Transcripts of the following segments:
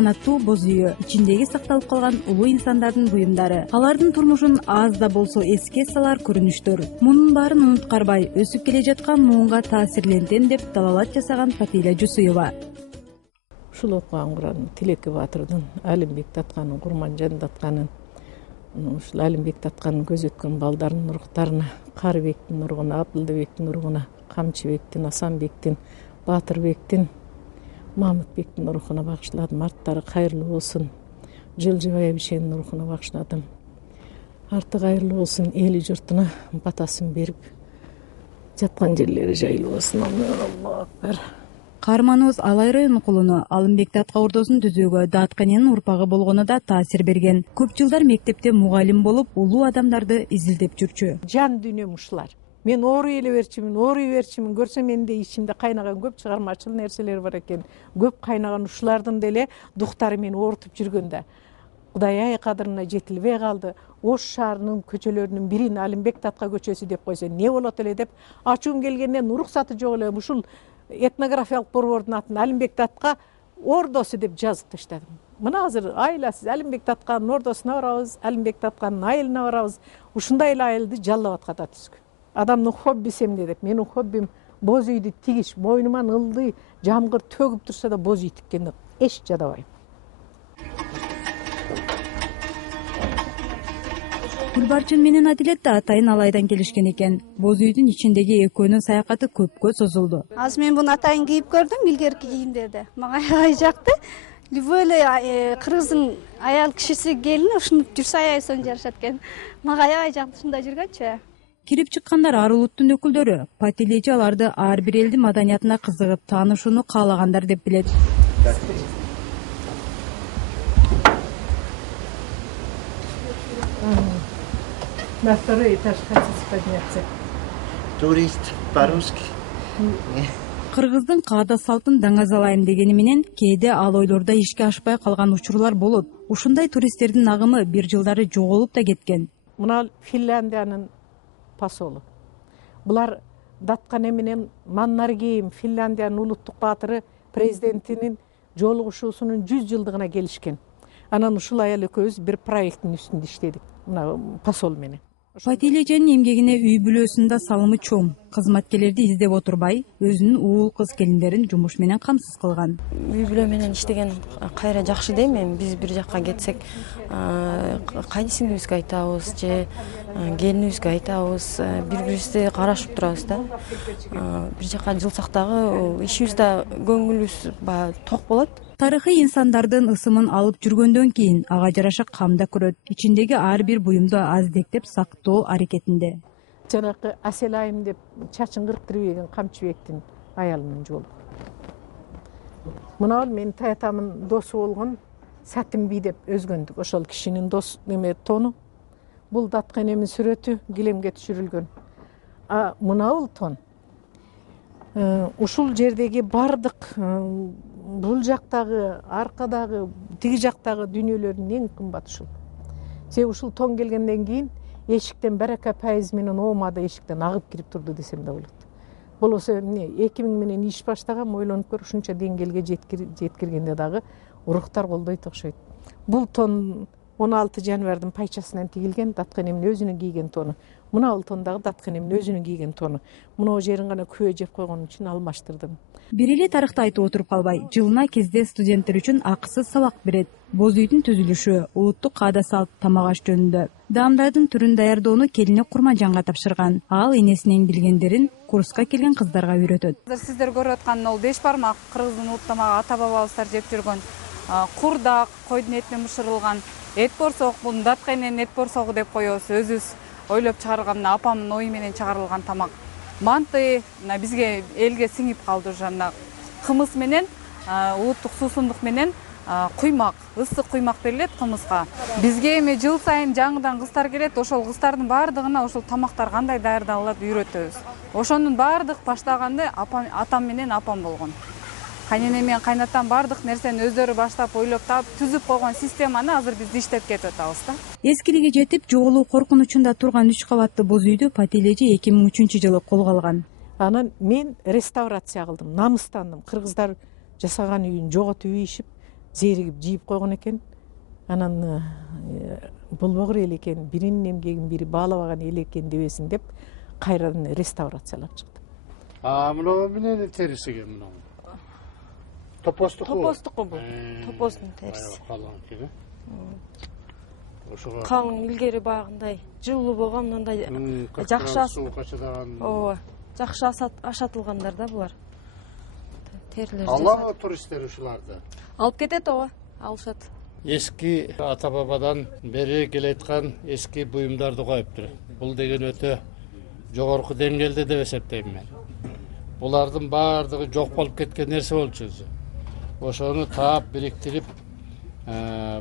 канаттуу боз үйү, ичиндеги сакталып калган улуу инсандардын буюмдары, алардын турмушун аз да болсо эске салар көрүнүштөр. Мунун баарын унуткарбай, өсүп келе жаткан муунга таасирлендим деп далалат жасаган Фатиля Жусуева. Ушул окуган Куран Тилеки Баатырдын, Алимбек Татканын, Курманжан Татканын, ушул Алимбек Татканын көз өткөн балдарынын уруктарына, Карыбектин уругуна, Абдылдыбектин уругуна, Камчыбектин, Асанбектин, Баатырбектин, Мамытбектин урухуна багышладым. Арттары кайырлуу болсун. Жылжыбай Абишенин урухуна багышладым. Арты кайырлуу болсун, эли журтуна батасын берип, жаткан жерлери жайлуу болсун. Аллаху акбар. Каарманыбыз Алай районунун кулуну Алымбек Татка ордосун түзүүгө Даатканенин урпагы болгону да таасир берген. Көп жылдар мектепте мугалим болуп, улуу адамдарды изилдеп жүрчү. Жан дүйнөм ушулар. Мен ооруй эле берчимин, көрсөм менде ичимде кайнаган көп чыгармачыл нерселер бар экен. Көп кайнаган ушулардын деле дуктары мени оорутуп жүргөндө. Кудай ай кадырына жетилбей калды. Ош шаарынын көчөлөрүнүн бирин Алимбек Татка көчөсү деп койсо не болот эле деп ачуум келгенден уруксаты жок эле ушул этнографиялык борбордун атын Алимбек Татка ордосу деп жазып таштадым. Мына азыр айласыз Алимбек Татканын ордосуна барабыз, Алимбек Татканын айылына барабыз. Ушундай эле айылды жалал атката түзгүн. Адамдын хоббиси эмне деп, менин хоббим боз үйдү тигиш, мойнума ылдый жамгыр төгүп турса да боз үй тиккенди эч жадабайм. Гүлбарчын менен Адилет да атайын Алайдан келишкен экен. Боз үйдүн ичиндеги экөөнүн саякаты көпкө созулду. Азыр мен буну атайын кийип көрдүм, илгерки кийимдерди. Мага аябай жакты. Любой эле кыргыздын аял кишиси келини ушинтип жүрсө аябай сонун жарашат экен. Мага аябай жакты ушундай жүргөнчү. Кирип чыккандар ар улуттун өкүлдөрү. Патилечи аларды ар бир элдин маданиятына кызыгып, таанышууну каалагандар деп билет. На второй этаж хотите подняться? Турист по-русски. Кыргыздын каада салтын даңазалайм дегени менен кээде ал ойлордо ишке ашпай калган учурлар болот. Ушундай туристтердин агымы бир жылдары жоголуп да кеткен. Мына Финляндиянын посолу. Булар Даткане менен Маннаргейм, Финляндиянын улуттук баатыры президентинин жолугушуусунун 100 жылдыгына келишкен. Анан ушул аял экөөбүз бир проекттин үстүндө иштедик. Мына посол менен. Фатилеченин эмгегине үй бүлөсүндө салымы чоң. Кызматкерлерди издеп отурбай, өзүнүн уул кыз келиндерин жумуш менен камсыз кылган. Үй бүлө менен иштеген кайра жакшы дейм. Биз бир жакка кетсек, кайнысиңибизге айтабыз же келинибизге айтабыз, бири-бирибизди карашып турабыз да. Бир жакка жылсак дагы ишибизде көңүлүбүз ток болот. Тарыхый инсандардын ысымын алып жүргөндөн кийин ага жараша кам да көрөт. Ичиндеги ар бир буюмду аздектеп сактоо аракетинде. Жанакы Аселайым деп чачын кырктырып ийген Камчыбектин аялынын жолу. Мына менин таятамын досу болгон Сатимби деп өзгөндүк. Ошол кишинин дос неме тону. Бул Датканемин сүрөтү килемге түшүрүлгөн. Мына тон. Ушул жердеги бардык бул жактагы, аркадагы, тиги жактагы дүйнөлөрдүн эң кымбат ушул. Себеби ушул тон келгенден кийин эшиктен барака пайыз менен оомада эшиктен агып кирип турду десем да болот. Болбосо 2000 менен иш баштагам, ойлонуп көр, ушунча деңгээлге жеткиргенде дагы уруктар колдойт окшойт. Бул тон 16 январдын пайчасынан тигилген, Датканемин өзүнүн кийген тону. Мына бул тон дагы Датканемин өзүнүн кийген тону. Мына жерин гана күбө жеп койгон үчүн алмаштырдым. Бир эле тарыхты айтып отуруп калбай, жылына кезде студенттер үчүн акысыз сабак берет. Боз үйдүн түзүлүшү, улуттук каада салт, тамак аш жөнүндө. Даамдардын түрүн даярдоону келине Курманжанга тапшырган. Ал энесинен билгендерин курска келген кыздарга үйрөтөт. Сиздер көрүп аткан ол беш бармак кыргыздын улут тамагы ата бабабыздар жеп жүргөн курдак, койдун этинен бышырылган эт борсок, бул Датканенин эт борсогу деп коебуз. Өзүбүз ойлоп чыгарган, апамдын ою менен чыгарылган тамак. Манты бизге элге сиңип калды. Жана кымыз менен, улуттук суусундук менен куймак, ысык куймак берилет кымызга. Бизге эми жыл сайын жаңыдан кыздар келет, ошол кыздардын баардыгына ошол тамактар кандай даярдалат үйрөтөбүз. Ошонун баардык баштаганды атам менен апам болгон. Кайненем менен кайнатам баардык нерсени өздөрү баштап ойлоп таап түзүп койгон системаны азыр биз иштеп кетип атабыз да. Эскилиги жетип, жоголуу коркунучунда турган 3 кабаттуу боз үйдү Патилечи 2003-жылы колго алган. Анан мен реставрация кылдым, намыстандым. Кыргыздар жасаган үйүн жоготуп ийишип, зеригип жийип койгон экен. Анан болбогур эл экен, биринин эмгегин бири баалабаган эл экен дебесин деп кайрадан реставрациялап чыкты. Мына менен терisi экен мына. Топостуку. Топостуку бул. Топостун териси. Калган экен. Ошого Калың илгери багындай жылуу болгон мындай жакшы суу качыдаган. ооба, жакшы ашатылгандар да булар. Терилер. Алабы туристтер ушуларды? Алып кетет ооба, алышат. Eski ata babadan beri kelayotgan eski buyumlarni qo'yibdir. Бұл деген өтө жогорку деңгээлде деп эсептейм мен. Булардын баардыгы жок болуп кеткен нерсе болчу өзү. Ошону таап бириктирип,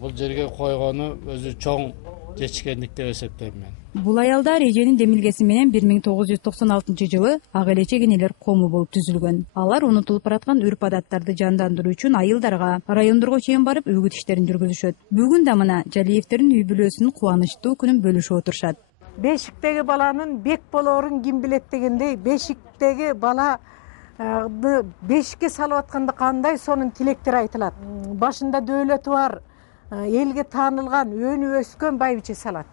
бул жерге койгону өзү чоң жетишкендик деп эсептейм мен. Бул аялдар эженин демилгеси менен 1996-жылы Ак Элечек энелер кому болуп түзүлгөн. Алар унутулуп бараткан үрп-адаттарды жандандыруу үчүн айылдарга, райондорго чейин барып үгүт иштерин жүргүзүшөт. Бүгүн да мына Жалиевтердин үй бүлөсүнүн кубанычтуу күнүн бөлүшүп отурушат. Бешиктеги баланын бек болоорун ким билет дегендей, бешиктеги баланы бешикке салып атканда кандай сонун тилектер айтылат. Башында дөөлөтү бар, элге таанылган, өнүп өскөн байбиче салат.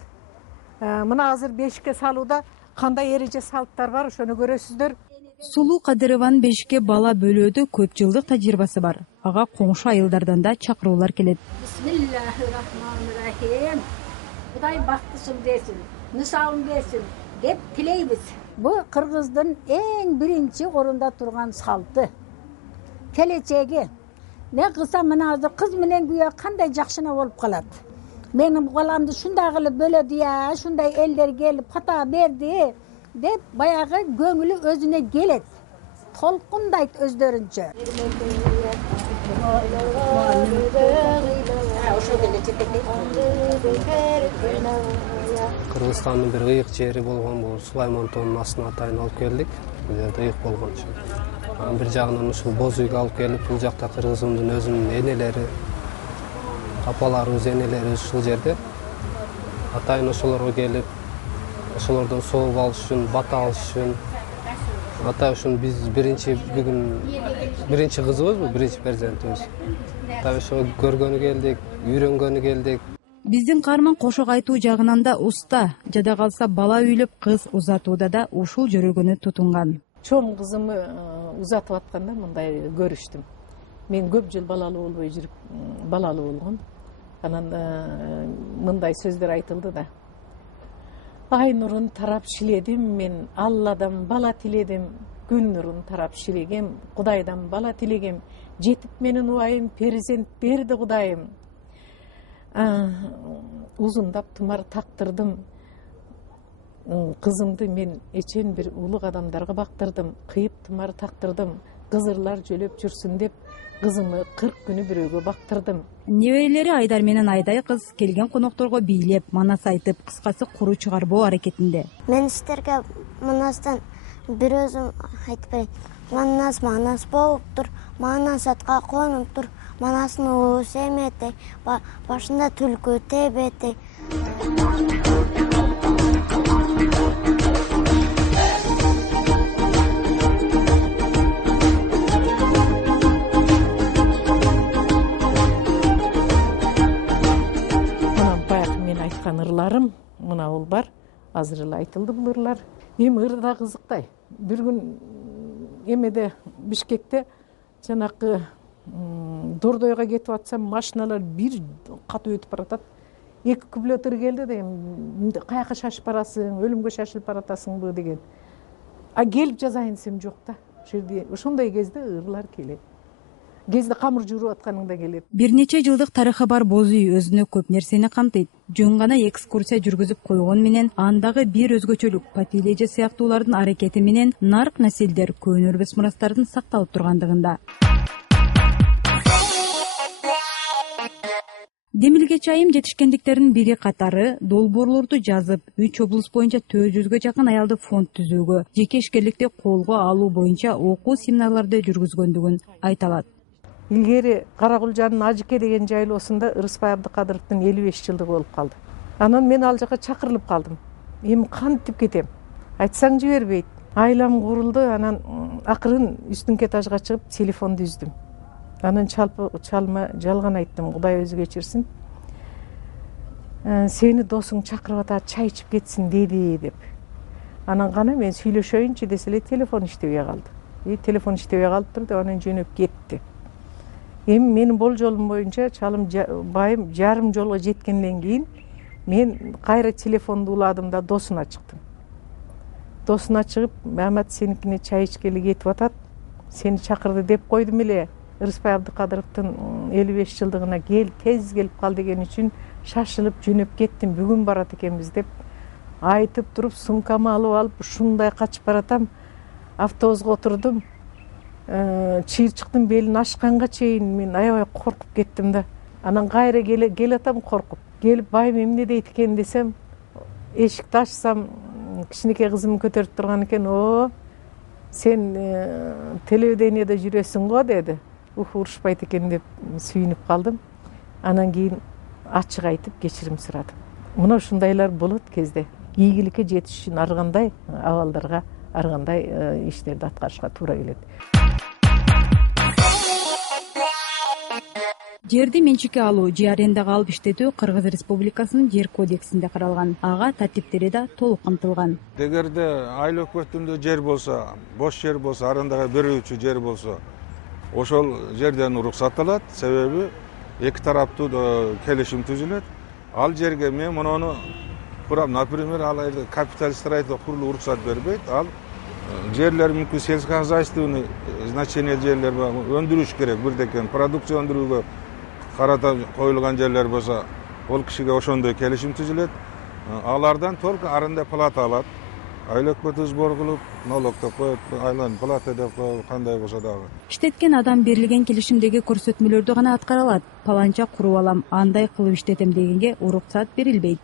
Мына азыр бешикке салууда кандай эреже салттар бар, ошону көрөсүздөр. Сулуу Кадырованын бешикке бала бөлөөдө көп жылдык тажрыйбасы бар. Ага коңшу айылдардан да чакыруулар келет. Бисмиллахиррахманиррахим. Кудай бактышын десин, мисалын берсин деп тилейбиз. Бу кыргыздын эң биринчи орунда турган салты. Келечеги. Не кылса мына азыр кыз менен күйөө кандай жакшына болуп калат. Менин баламды шундай кылып бөлөдү я, шундай элдер келип фата берди деп баягы көңүлү өзүнө келет. Толкундайт өздөрүнчө. Кыргызстандын бир ыйык жери болгон бул Сулайман тоонун астына атайын алып келдик. Бул жерде ыйык болгон үчүн. Бир жагынан ушул боз үйгө алып келип, бул жакта кыргызымдын өзүнүн энелери, апаларыбыз, энелери ушул жерде. Атайын ошолорго келип, ошолордон сооп алыш үчүн, бата алыш үчүн. Ата ушун биз биринчи кызыбызбы, биринчи перзентибиз. Ата ошо көргөнү келдик, үйрөнгөнү келдик. Биздин каарман кошок айтуу жагынан да уста, жада калса бала үйлөп кыз узатууда да ушул жөрөгөнү тутунган. Чоң кызымы узатып атканда мындай көрүштүм. Мен көп жыл балалуу болбой жүрүп, балалуу болгом. Анан мындай сөздөр айтылды да. Ай нурун тарап шиледим мен, Алладан бала тиледим, күн нурун тарап шилегем, Кудайдан бала тилегем, жетип менин убайым, перзент берди Кудайым. Узундап тумар тактырдым, кызымды мен эчен бир улуг адамдарга бактырдым, кыйып тумар тактырдым, кызырлар жөлөп жүрсүн деп, кызымы 40 күнү бирөөгө бактырдым. Неберелери Айдар менен Айдай кыз келген конокторго бийлеп, манас айтып, кыскасы куру чыгарбоо аракетинде. Мен сиздерге манастан бир өзүм айтып берейин. Манас болуптур, манас атка конуптур, манасын уус эметей, башында түлкү тебетей. Ырларым мына бул бар, азыр эле айтылды бул ырлар. Эми ыр да кызыктай. Бир күн эмеде Бишкекте жанакы Дордойго кетип атсам, машиналар бир катуу өтүп баратат. Эки күбөлөт ыр келди да, каяка шашып барасың, өлүмгө шашылып баратасыңбы деген. Келип жазайын десем жок да. Ошондой кезде ырлар келет. Кезде камыр жууруп атканыңда келет. Бир нече жылдык тарыхы бар боз үй өзүнө көп нерсени камтыйт. Жөн гана экскурсия жүргүзүп койгон менен андагы бир өзгөчөлүк Папилеже сыяктуулардын аракети менен нарк населдер көөнөрбөс мурастардын сакталып тургандыгында. Демилгечи айым жетишкендиктеринин бири катары долбоорлорду жазып, 3 облус боюнча 400гө жакын аялды фонд түзүүгө, жеке ишкерликти колго алуу боюнча окуу семинарларды жүргүзгөндүгүн айталат. Илгери Каракулжанын Ажыке деген жайлоосунда Ырысбай Абдыкадыровдун 55 жылдыгы болуп калды. Анан мен ал жака чакырылып калдым. Эми кантип кетем? Айтсаң жибербейт. Айлам курулду, анан акырын үстүнкү этажга чыгып телефонду үздүм. Анан чалма жалган айттым, Кудай өзү кечирсин. Сени досуң чакырып атат, чай ичип кетсин деди деп. Анан гана мен сүйлөшөйүнчү десе эле телефон иштебей калды. Телефон иштебей калыптыр деп анан жөнөп кетти. Эми менин болжолум боюнча чалым байым жарым жолго жеткенден кийин мен кайра телефонду уладым да досуна чыктым. Досуна чыгып, Мамат сеникине чай ичкели кетип атат, сени чакырды деп койдум эле. Ырыспай Абдыкадыровдун 55 жылдыгына тез келип кал деген үчүн шашылып жөнөп кеттим, бүгүн барат экенбиз деп айтып туруп сумкамы алып алып ушундай качып баратам. Автобуска отурдум. Чыйырчыктын белин ашканга чейин мен аябай коркуп кеттим да. Анан кайра келатам коркуп. Келип байым эмне дейт экен десем, эшикти ачсам кичинекей кызым көтөрүп турган экен. О, сен телевидениеде жүрөсүң го деди. Урушпайт экен деп сүйүнүп калдым. Анан кийин ачык айтып кечирим сурадым. Мына ушундайлар болот кезде. Ийгиликке жетиш үчүн ар кандай абалдарга, ар кандай иштерди аткарышка туура келет. Жерди менчикке алуу же арендага алып иштетүү Кыргыз Республикасынын жер кодексинде каралган. Ага тартиптери да толук камтылган. Эгерде айUn өкмөтүндө жер болсо, бош жер болсо, арендага берүүчү жер болсо, ошол жерден уруксат алат. Себеби эки тараптуу келишим түзүлөт. Ал жерге мен муну курам, например, ал капиталь строительство курулуу уруксат бербейт. Ал жерлер мүмкүн сельскохозяйственный значение жерлер бар, өндүрүш керек бирдекен, продукция өндүрүүгө карата коюлган жерлер болсо, ол кишиге ошондой келишим түзүлөт. Алардан только аренда плата алат. Айлык өкмөтү сбор кылып, налог деп коет, айлан плата деп коет, кандай болсо дагы. Иштеткен адам берилген келишимдеги көрсөтмөлөрдү гана аткара алат. Паланча куруп алам, андай кылып иштетем дегенге уруксат берилбейт.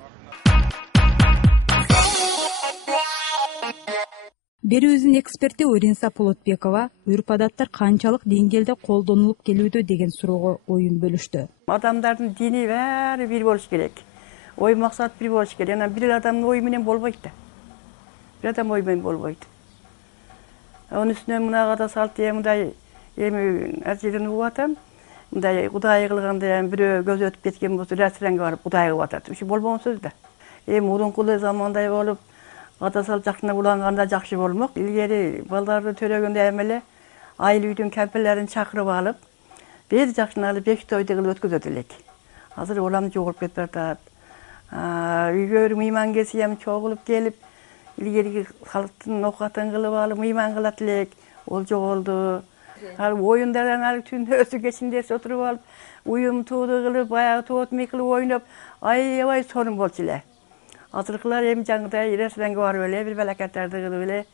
Берүүбүздүн эксперти Оринса Полотбекова үрп-адаттар канчалык деңгээлде колдонулуп келүүдө деген суроого оюн бөлүштү. Адамдардын дини баары бир болуш керек. Ой максат бир болуш керек. Анан бир адамдын ою менен болбойт да. Бир адам ой менен болбойт. Анын үстүнө мунага да салт мындай эми ар жерден угуп атам. Мындай Кудай кылганда бирөө көз өтүп кеткен болсо ресторанга барып Кудай кылып атат. Ушу болбогон сөз да. Эми мурунку замандай болуп ата салт жакшына уланганда жакшы болмок. Илгери балдарды төрөгөндө эмеле айыл үйдүн кемпирлерин чакырып алып, бир жакшына алып беш тойду кылып өткөзөт элек. Азыр улам жоголуп кетип атат. Үйгө мыйман келсе эми чогулуп келип, илгерки халктын оокатын кылып алып мыйман кылат элек. Ол жоголду. Ал оюндардан ал түндөсү кечиндерси отуруп алып, уюм тууду кылып, баягы тоот мей кылып ойноп, аябай сонун болчу эле. Азыркылар эми жаңыдай ресторанга барып эле, бир балакаттарды кылып эле,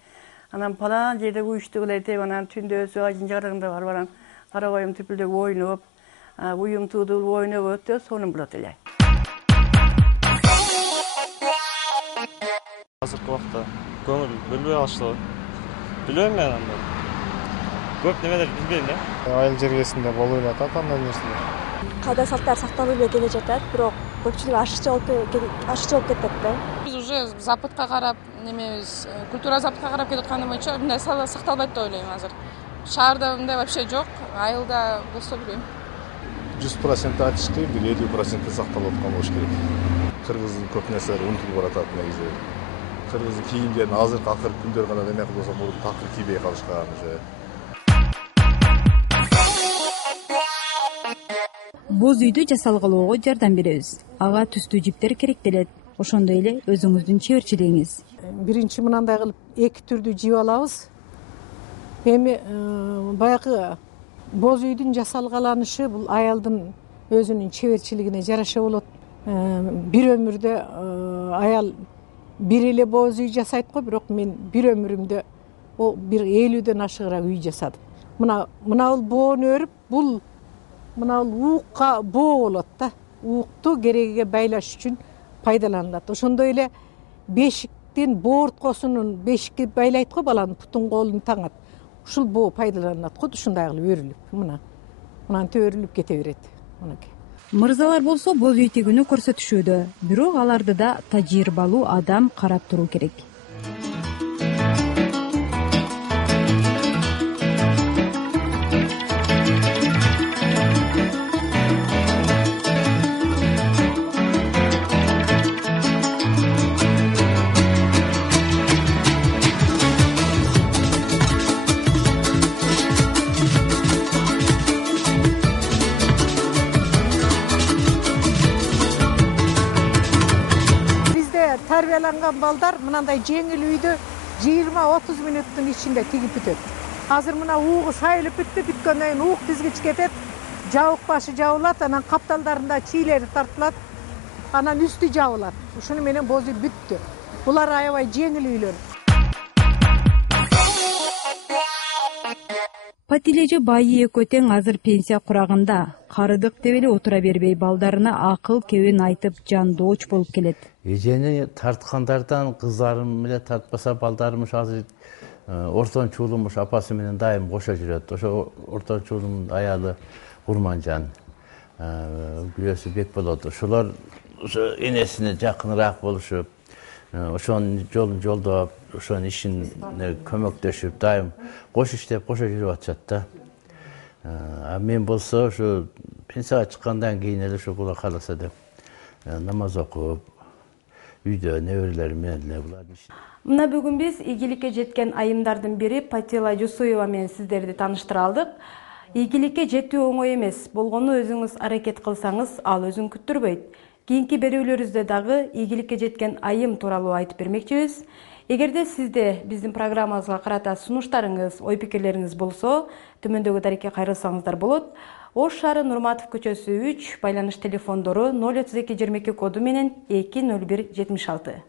анан палан жерде уюшту кылайт деп, анан түндөсү айдын жарыгында барып анан кара коюм түпүлдөг ойноп, уюм тууду ойноп өтө сонун болот эле. Азыркы убакта көңүл бөлбөй калышты. Билбейм мен анда. Көп немелер билбейм да. Айыл жергесинде болуп эле атат андай нерселер. Каада салттар сакталып эле келе жатат, бирок көпчүлүк ашыкча болуп кетет да. Биз уже Западка карап, немебиз, культура Западка карап кетатканы боюнча мындай сакталбайт деп ойлойм азыр. Шаарда мындай вообще жок, айылда болсо билбейм. 100% айтышты, бир 50% сакталып аткан болуш керек. Кыргыздын көп нерселери унутулуп баратат негизи. Кыргыздын кийимдерин азыркы акыркы күндөр гана эме кылып болсо, мурун такыр кийбей калышкан уже. Боз үйдү жасалгалоого жардам беребиз. Ага түстүү жиптер керектелет. Ошондой эле өзүңүздүн чеберчилигиңиз. Биринчи мынандай кылып эки түрдүү жип алабыз. Эми баягы боз үйдүн жасалгаланышы бул аялдын өзүнүн чеберчилигине жараша болот. Бир өмүрдө аял бир эле боз үй жасайт го, бирок мен бир өмүрүмдө бир 50ден ашыгыраак үй жасадым. Мына бул боону өрүп, бул мына уукка боо болот да. Уукту керегиге байлаш үчүн пайдаланылат. Ошондой эле бешиктин боорткосунун бешикке байлайт го, баланын путун колун таңат. Ушул боо пайдаланылат го, ушундай кылып өрүлүп, мынантип өрүлүп кете берет. Мырзалар болсо боз үй тигүүнү көрсөтүшүүдө, бирок аларды да тажрыйбалуу адам карап туруу керек. тарбияланган балдар мынандай жеңил үйдө 20-30 мүнөттүн ичинде тигип бүтөт. Азыр мына уугу сайылып бүттү, бүткөндөн кийин уук тизгич кетет, жабык башы жабылат, анан капталдарында чийлери тартылат, анан үстү жабылат. Ушуну менен боз үй бүттү. Булар аябай жеңил үйлөр. Патилежи байы экөө тең азыр пенсия курагында. Карыдык деп эле отура бербей, балдарына акыл кебин айтып, жан дооч болуп келет. Эжени тарткандардан кыздарым эле тартпаса, балдарым азыр ортончу уулум апасы менен дайым кошо жүрөт. Ошо ортончу уулумдун аялы Курманжан, күйөөсү Бекболот. Ошолор ошо энесине жакыныраак болушуп, ошонун жолун жолдоп, ошонун ишине көмөктөшүп, дайым кош иштеп, кошо жүрүп атышат да. Мен болсо ошо пенсияга чыккандан кийин эле ошо Кудай кааласа деп намаз окуп, үйдө неберелерим менен эле булардын ишин. Мына бүгүн биз ийгиликке жеткен айымдардын бири Патила Жусуева менен сиздерди тааныштыра алдык. Ийгиликке жетүү оңой эмес. Болгону өзүңүз аракет кылсаңыз, ал өзүн күттүрбөйт. Кийинки берүүлөрүбүздө дагы ийгиликке жеткен айым тууралуу айтып бермекчибиз. Эгерде сизде биздин программабызга карата сунуштарыңыз, ой пикирлериңиз болсо, төмөндөгү дарекке кайрылсаңыздар болот. Ош шаары Нурматов көчөсү 3, байланыш телефондору 03222 коду менен 20176.